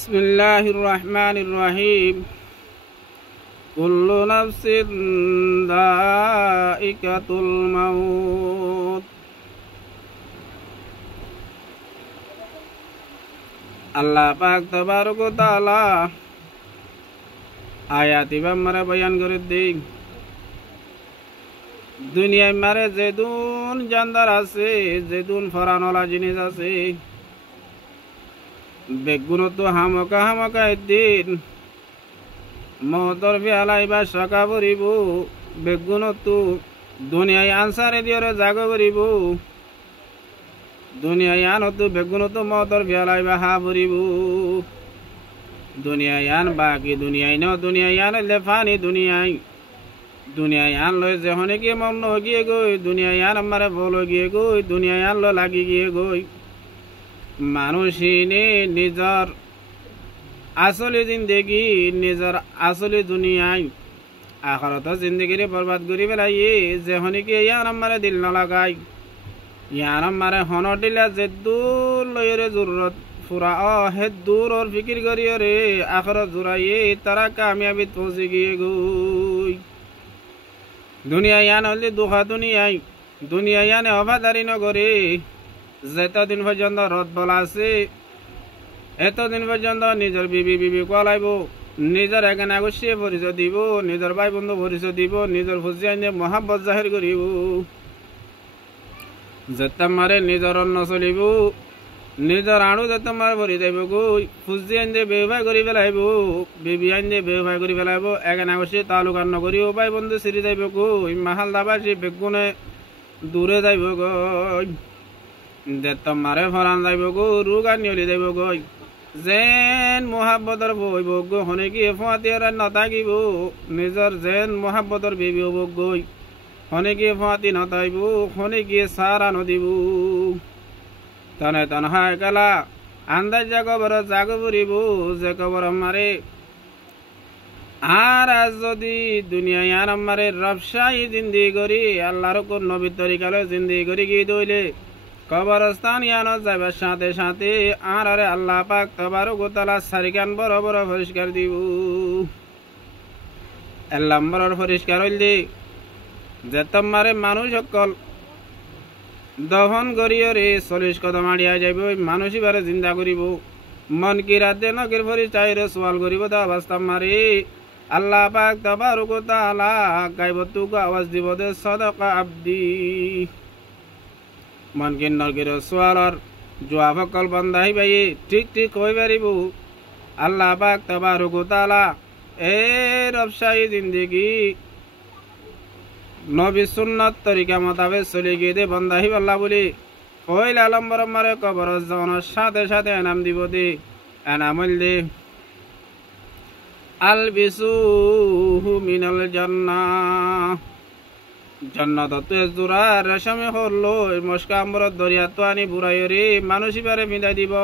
بسم الله الرحمن الرحيم كل نفس ذائقة الموت আল্লাহ পাক তাবারক ওয়া তাআলা আয়াতি বাম্মারা বয়ান করে দিই দুনিয়ায় মারে যেদুন জানদার আছে যেদুন ফরানওয়ালা জিনিস আছে বেগুন তো হামকা এদিন মহতর বেলাই বা সকা ভরিব বেগুন তো দুনিয়ায় আনসারে দিয়ে জাগ ভরিব দুনিয়ায় আনতো বেগুন তো মহতর বেলাই বা হা ভরিব দুনিয়ায় আন বাকি দুনিয়ায় ন দুনিয়ায় আন লেফানি দুনিয়ায় আন লয় যেহনে গিয়ে মমন গিয়ে গই দুনিয়ায় আন আমারে বল গিয়ে গই দুনিয়ায় আন লাগি গিয়ে গই মানুষিনে নিজর আসলে জিন্দগি নিজর আসলে দুনিয়ায় আখরত জিন্দগিরে বরবাদ করি বেলাইয়ে যেহনে কি ইয়ান আমারে দিল ন লাগাই ইয়ান আমারে হনর দিলা যে দূর লয়রে জরুরত ফুরা হে দূর ওর ফিকির করিও রে আখরত জুরাইয়ে তারা কামিয়াবিত পৌঁছে গিয়ে গই দুনিয়া ইয়ান হলে দুঃখা দুনিয়া ইয়ানে অবাদারি নগরে যেতদিন পর্যন্ত রদ বলা আছে এতদিন পর্যন্ত নিজের বিবি কোয়ালাইব নিজের এখানে আগসিয়ে পরিচয় দিব নিজের ভাই বন্ধু পরিচয় দিব নিজের ফুজিয়াইনে মহাব্বত জাহির করিব যেতে মারে নিজের অন্ন চলিব নিজের আণু যেতে মারে ভরি যাইব গই ফুজি আইনে ব্যবহার করি পেলাইব বিবি আইনে ব্যবহার করি পেলাইব এখানে আগসিয়ে তালুকান নকরিও ভাই বন্ধু সিরি যাইব গই মাহাল দাবাসি বেগুনে দূরে যাইব গই দেতম মারে ফরান যাইব গো রোগ আনিয়লি যাইব গই যেন মহাব্বতৰ বইব গো হনে কি ফাতিয়াৰ নতাকিব নিজৰ যেন মহাব্বতৰ বিবি হব গই হনে কি ফাতি নতাইব হনে কি সারা নদিব তনে তনহা একালা আন্দাজ জাগবর জাগ বুড়িব যে কবর মারে আর আজ যদি দুনিয়ায় আর আমারে রবসাই জিন্দি করি আল্লাহর কোন নবী তরিকালে জিন্দি করি গিয়ে দইলে কবরস্থান ইয়ানো যাইবার সাথে সাথে আর আরে আল্লাহ পাক তাবারক ওয়া তাআলা সারিকান বড় বড় পরিষ্কার দিব এল্লাম্বর পরিষ্কার হইলে যে তোমারে মানুষ সকল দহন করিও রে 40 কদম আড়িয়া যাইব মানুষই বারে জিন্দা করিব মন কি রাতে নকের পরিচয় রে সওয়াল করিব দা অবস্থা মারে আল্লাহ পাক তাবারক ওয়া তাআলা গায়বতুক আওয়াজ দিব দে সাদাকা আব্দি মন কি নকের সওয়ালর জবাব কল বন্দাই ভাই ঠিক কই পারিব আল্লাহ পাক তাবারক ওয়া তাআলা এ রবসাই জিন্দেগি নবী সুন্নাত তরিকা মোতাবেক চলে গিয়ে দে বন্দাহি আল্লাহ বলি কইল আলম্বর মারে কবর জানার সাথে সাথে এনাম দিব দে এনামল দে আলবিসুহু মিনাল জান্নাহ জান্নাত তো জোড়া রেশমে হলো মস্কা আম্বর দরিয়া তো আনি বুড়াইরে মানুষই বারে মিলাই দিব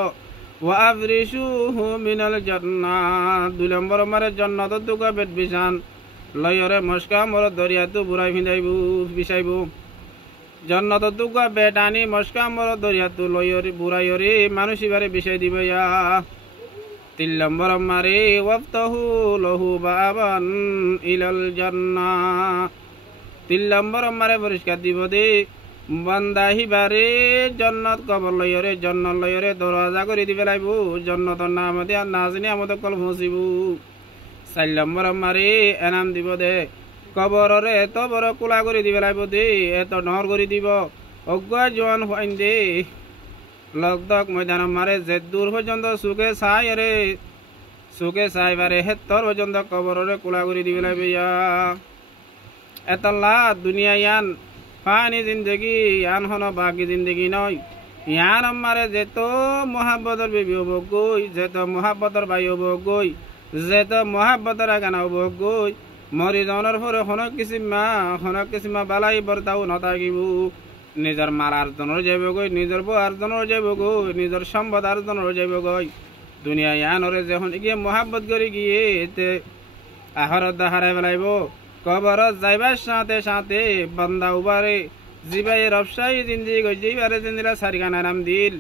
ওয়া আফরিশুহু মিনাল জান্নাহ 2 নম্বর মারে জান্নাত দুকা বেদ বিছান লয়রে মস্কা আম্বর দরিয়া তো বুড়াই ভিদাইবু বিছাইব জান্নাত দুকা বেদ আনি মস্কা আম্বর দরিয়া তো লয়রে বুড়াইরে মানুষই বারে বিছাই দিব ইয়া 3 নম্বর মারে ওয়াফতাহু লাহু বাবান ইলাল জান্নাহ 3 নম্বর মারে পরিষ্কার দিব দে বান্দাহি বারে জান্নাত কবর লয়রে জান্নাত লয়রে দরজা করে দিবে লাইব জান্নাতের নাম দে আর নাজনি আমাদের কল পৌঁছিব 4 নম্বর মারে এনাম দিব দে কবররে এত বড় কুলা করে দিবে লাইব দে এত নহর করে দিব অজ্ঞ জওয়ান হইন দে লগদক ময়দান মারে যে দূর পর্যন্ত সুখে চাই রে সুখে চাই বারে হেতর পর্যন্ত কবররে কুলা করে দিবে লাইব ইয়া এতলা দুনিয়া ইয়ান পানি জিন্দগি ইয়ান হনো বাকি জিন্দগি নয় ইয়ান আমারে যেত মহাব্বতর বিবি হব গই যেত মহাব্বতর ভাই হব গই যেত মহাব্বতর গানা হব গই মরি যাওয়ার পরে হনক কিসিমা বালাই বর্তাও নথাকিব নিজের মার আর্জনের যাইব গই নিজের বউ আর্জনের যাইব গই নিজের সম্পদ আর্জনের যাইব গই দুনিয়া ইয়ানরে যখন গিয়ে মহাব্বত করে গিয়ে এতে আহরত হারাই বেলাইব কবর যাইবার সাথে সাথে বান্দা উবারে জিবাই রবসাই জিন্দি গই জিবারে জিন্দিরা সারিগানা নাম দিল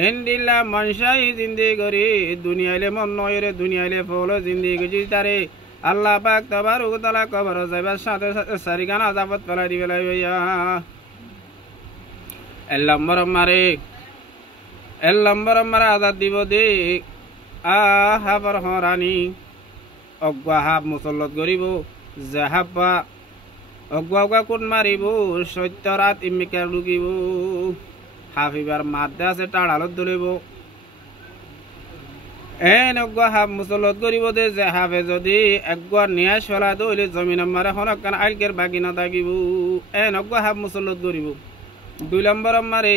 হিন্দিল্লা মনসাই জিন্দি করি দুনিয়াইলে মন নয়রে দুনিয়াইলে ফল জিন্দি গেছি তারে আল্লাহ পাক তবার উগতলা কবর যাইবার সাথে সাথে সারিগান আজাবত ফেলাই দিবে লাইয়া এল্লাম্বর মারে আজাদ দিব দে হাবর হরানি অজ্ঞা হাব মুসল্লত গরিব যে হাব্বা অজ্ঞা কোন মারিব সত্য রাত ইমিকা লুকিব হাফিবার মাদ্দে আছে টাড়ালত ধরিব অজ্ঞা হাফ মুসল্লত গরিব দে যে হাফে যদি একগুয়া নিয়াজ ফেলা দইলে জমিন মারে হনক কান আইলকের বাকি না থাকিব অজ্ঞা হাফ মুসল্লত গরিব 2 নম্বর মারে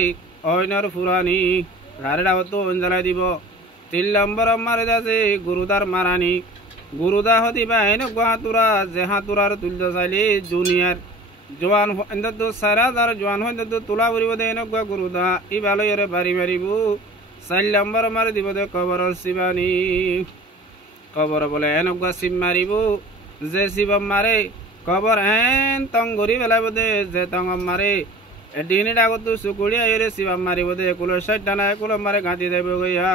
অইনর ফুরানি গাড়ি ডাবত জ্বালাই দিব 3 নম্বর মারে আছে গুরুদার মারানি গুরুদা হতিবা অজ্ঞা হাতুরা যে হাতুরার তুলতে চাইলে দুনিয়ার জোয়ান তো 4000 জোয়ান হইতে তোলা পড়িব দে অজ্ঞা গুরুদা ই ভালোরে বাড়ি মারিব 4 নম্বর মারে দিব দে কবর শিবানী কবর বলে অজ্ঞা শিব মারিব যে শিব মারে কবর তং গরি বেলাব দে যে তং মারে এদিনে আগত চুকুড়িয়া এরে শিবা মারিব দে কুলো 60 না কুলো মারে গাঁতি দেব গইয়া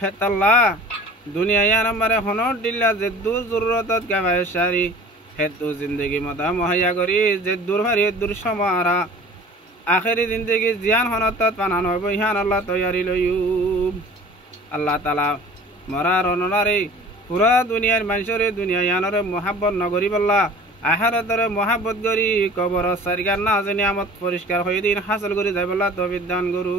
হেতাল্লা দুনিয়া ইয়ার মারে হনর দিল্লা যে দু জরুরতত গাবায় সারি হেতু জিন্দগি মতা মহাইয়া করি যে দূর হারি দূর সমারা আখেরি জিন্দগি জিয়ান হনত পানান হইব ইহান আল্লাহ তৈয়ারি লইউ আল্লাহ তালা মরার অননারে পুরা দুনিয়ার মানুষরে দুনিয়া ইয়ানরে মহাব্বত নগরি বল্লা আহারতরে মহাব্বত করি কবর সারিগার না যে নিয়ামত পরিষ্কার হয়ে দিন হাসল করি যাই বল্লা তবিদান গুরু